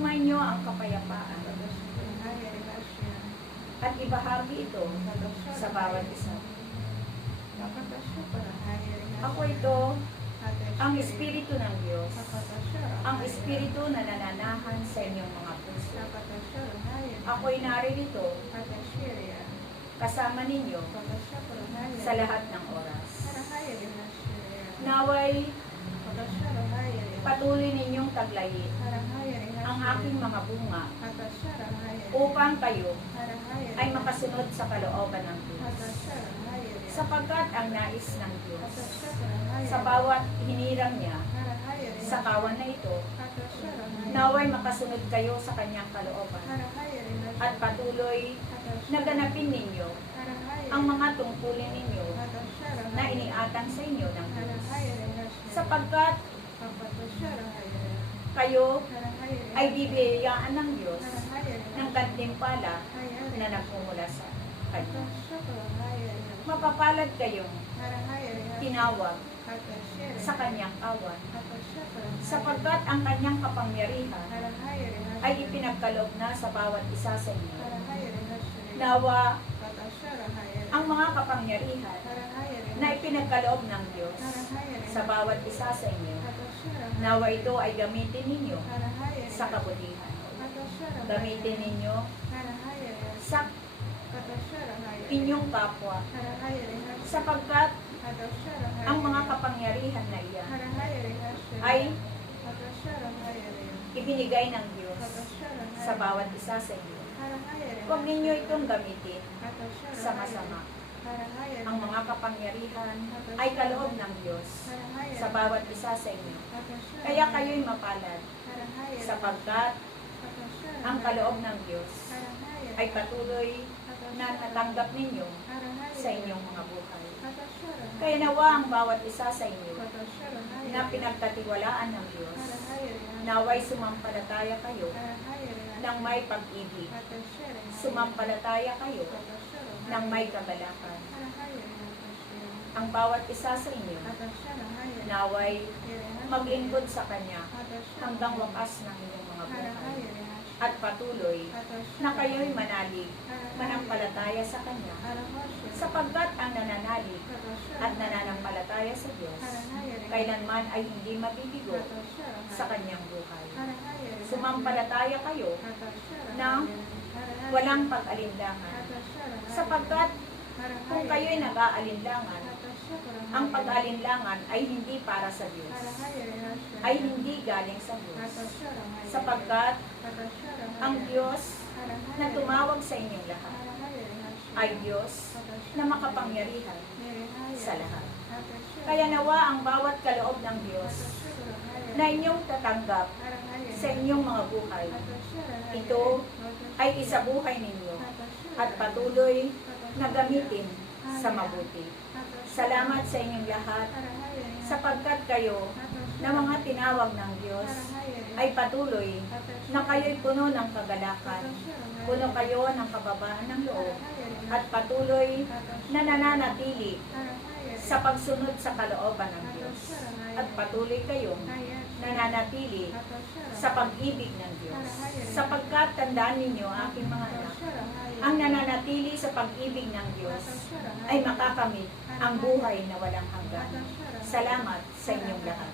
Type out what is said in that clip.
Sumainyo ang kapayapaan at ibahagi ito sa bawat isa. Ako ito, ang Espiritu ng Diyos, ang Espiritu na nananahan sa inyong mga puso. Ako'y naririto kasama ninyo sa lahat ng oras. Naway patuloy ninyong taglayin ang aking mga bunga upang kayo ay makasunod sa kalooban ng Diyos. Sapagkat ang nais ng Diyos sa bawat hinirang niya sa kawan na ito, naway makasunod kayo sa kanyang kalooban at patuloy na ganapin ninyo ang mga tungkulin ninyo na iniatang sa inyo ng Diyos. Sapagkat kayo ay bibiyayaan ng Diyos ng gantimpala na nagmumula sa Kanya. Mapapalad kayong tinawag sa Kanyang kawan, sapagkat ang Kanyang kapangyarihan ay ipinagkaloob na sa bawat isa sa inyo. Nawa ang mga kapangyarihan na ipinagkaloob ng Diyos sa bawat isa sa inyo, nawa ito ay gamitin ninyo sa kabutihan. Gamitin ninyo sa inyong kapwa, sapagkat ang mga kapangyarihan na iyan ay ibinigay ng Diyos sa bawat isa sa inyo. Huwag ninyo itong gamitin sa masama. Ang mga kapangyarihan ay kaloob ng Diyos sa bawat isa sa inyo. Kaya kayo'y mapalad, sapagkat ang kaloob ng Diyos ay patuloy na natanggap ninyo sa inyong mga buhay. Kaya nawa ang bawat isa sa inyo na pinagkatiwalaan ng Diyos, naway sumampalataya kayo ng may pag-ibig. Sumampalataya kayo ng may kagalakan. Ang bawat isa sa inyo, naway mag-lingkod sa Kanya hanggang wakas ng inyong mga buhay. At patuloy na kayo'y manalig, manampalataya sa Kanya, sapagkat ang nananalig at nananampalataya sa Diyos kailanman ay hindi mabibigo sa Kanyang buhay. Sumampalataya kayo ng walang pag-alinlangan, sapagkat kung kayo'y nag-aalinlangan, ang pag-alinlangan ay hindi para sa Diyos, ay hindi galing sa Diyos, sapagkat ang Diyos na tumawag sa inyong lahat ay Diyos na makapangyarihan sa lahat. Kaya nawa ang bawat kaloob ng Diyos na inyong tatanggap sa inyong mga buhay, ito ay isabuhay ninyo at patuloy na gamitin sa mabuti. Salamat sa inyong lahat, sapagkat kayo na mga tinawag ng Diyos ay patuloy na kayo'y puno ng kagalakan, puno kayo ng kababaan ng loob, at patuloy na nananatili sa pagsunod sa kalooban ng Diyos. At patuloy kayong nananatili sa pag-ibig ng Diyos. Sapagkat tandaan ninyo, aking mga anak, ang nananatili sa pag-ibig ng Diyos ay makakamit ang buhay na walang hanggan. Salamat sa inyong lahat.